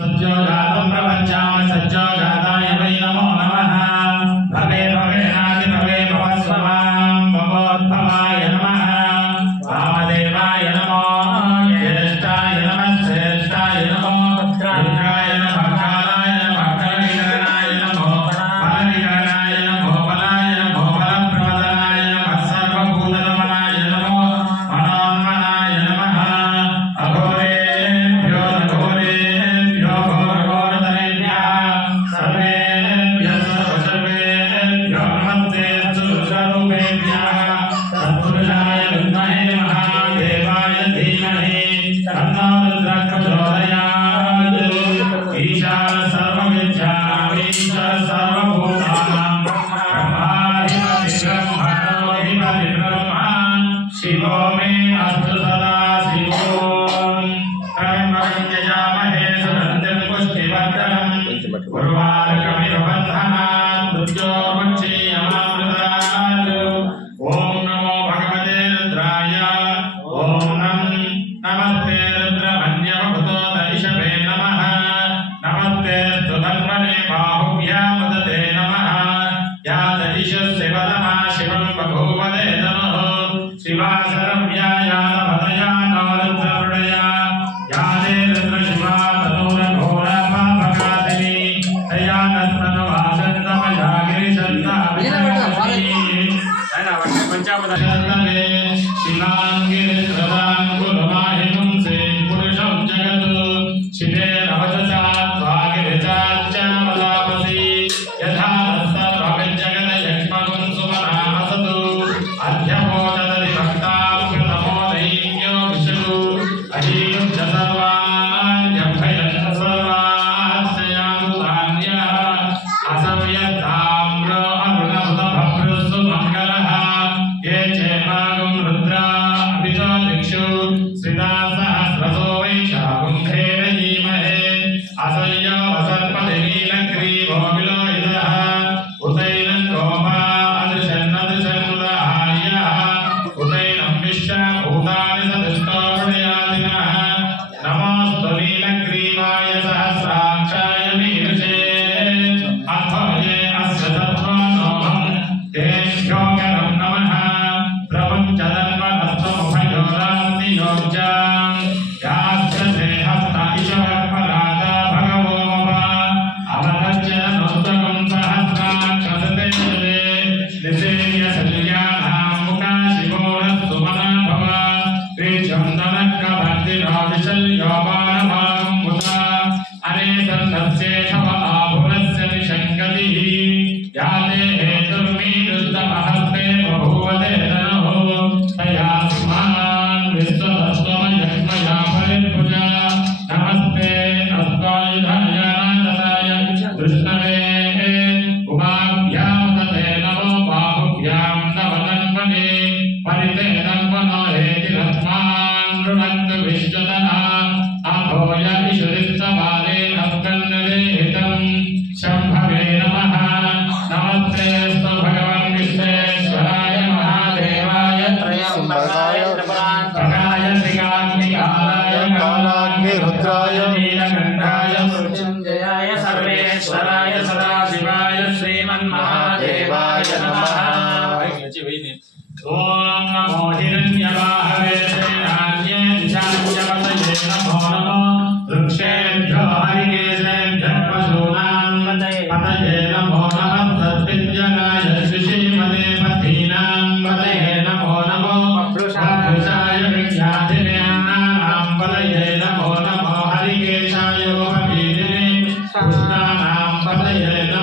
सज्जोजातं प्रपञ्चामि सज्जोजाताय वै नमो नमः। भवे भवेनादि भवे भवस्वमां भवोद्भवाय नमः। वामदेवाय नमो ज्येष्ठाय नमः श्रेष्ठाय नमो रुद्राय नमः कालाय नमः कलविकरणाय नमो बलविकरणाय नमो बलाय नमो बलप्रवदनाय नमः सर्वभूतदमनाय नमो मनोन्मनाय नमः। अघोरेभ्यो घोरेभ्यो घोरघोरतरेभ्यः सर्वेभ्यः सर्वेभ्यो नमस्ते सुररूपेभ्यः। तत्पुरुषाय विद्महे महादेवाय धीमहि तन्नो रुद्रः प्रचोदयात्। ईशान सर्वविद्यामीश्वर सर्वभूतानां ब्रह्माधिपति ब्रह्मा शिवो मे अस्तु सदा शिवो। कर्मण्यजामहे सुगन्धिं पुष्टिवर्धनम् उर्वारुकमिव बन्धनात् मृत्योर्मुक्षीयमामृतात्। ॐ नमो भगवते रुद्राय। ॐ नमस्ते रुद्रमन्यवभूतो दैशवे नमः। नमस्ते सुधन्वने बाहुभ्यामुदते नमः। या दैशस्य वदमा शिवं बभूवदे नमः। शिवा शरव्याया भदया नो रुद्रवृडया या ते रुद्रशिवा तनूरघोरा पापकादिनी तया नस्तनवासन्तमया गिरिशन्ताभिषेकमयी पंचामृतमे शिलाङ्गिरिश्रदां कुलमाहिपुंसे पुरुषं जगत् शिवे नवचसा त्वागिरिचाच्चावदापसि यथा नस्तभविज्जगदयक्ष्मगुं सुमना असतु अध्यभोजदति भक्तां कृतमो दैन्यो विशु अहीयुञ्च सर्वाण्यभयञ्च सर्वाश्रयानुतान्यः असंयताम्रो अरुणभुतभभ्रुः मङ्गलः। ये चेमागुं रुद्रा अभितो दिक्षु श्रिता सहस्रसो वैशाखुंखेन धीमहे असंयो वसर्पति नीलग्रीवो विलोहितः उतैनं गोपा अदृशन्नदृशन्मुदहार्यः उतैनं विश्वभूतानि सदृष्टो हृदयादिनः। नमोऽस्तु नीलग्रीवाय सहस्राक्षाय मीनसे अथो ये अस्य तत्त्वानोऽहं तेभ्यो गणं नमः। प्रपञ्चदन्वनस्त्वमुभयोरास्ति योज्यां यास्य ते हस्त ईशवत्परादा भगवो मम अवतच्य नोस्तकं सहस्राक्षसते जले निसेव्य सल्ल्यानां मुखा शिवोरस्तु मना भव। त्रिजं दनक्कभक्तिरादिशल्यो बाणभागं मुदा अनेसन्नस्येषव आभुरस्य निषङ्गतिः या ते हेतुर्मीरुद्धमहस्ते बभूवते धनुः तयास्मान् विश्वतत्त्वमयज्ञया परिपूजा। नमस्ते अस्त्वायुधाय नाथाय कृष्णवे उमाभ्यां तते नमो बाहुभ्यां नवतन्वने परिते तन्वनो हेतिरस्मान् रुणक्तु विश्वतः अभोय ईश्वरिस्तवादेन स्कन्ददेहितं शम्भवे नमः। नमस्ते स्तु भगवन् विश्वेश्वराय महादेवाय त्रयम्बकाय त्रिपुरान्तकाय त्रिकाग्निकालाय कालाग्निरुद्राय नीलकण्ठाय मृत्युञ्जयाय सर्वेश्वराय सदाशिवाय श्रीमन्महादेवाय नमः। ॐ नमो हिरण्यवाहवे श्रीनान्ये दिशाञ्चपतये नमो नमो वृक्षेभ्यो हरिकेशेभ्यः पशूनां पतये नमो नमः। सद्विद्यनाय सुषीमते पथीनां पतये नमो नमो अभ्रुषाय विख्यातिनां पतये नमो नमो हरिकेशाय गोपीदिने कृष्णानां पतये नमो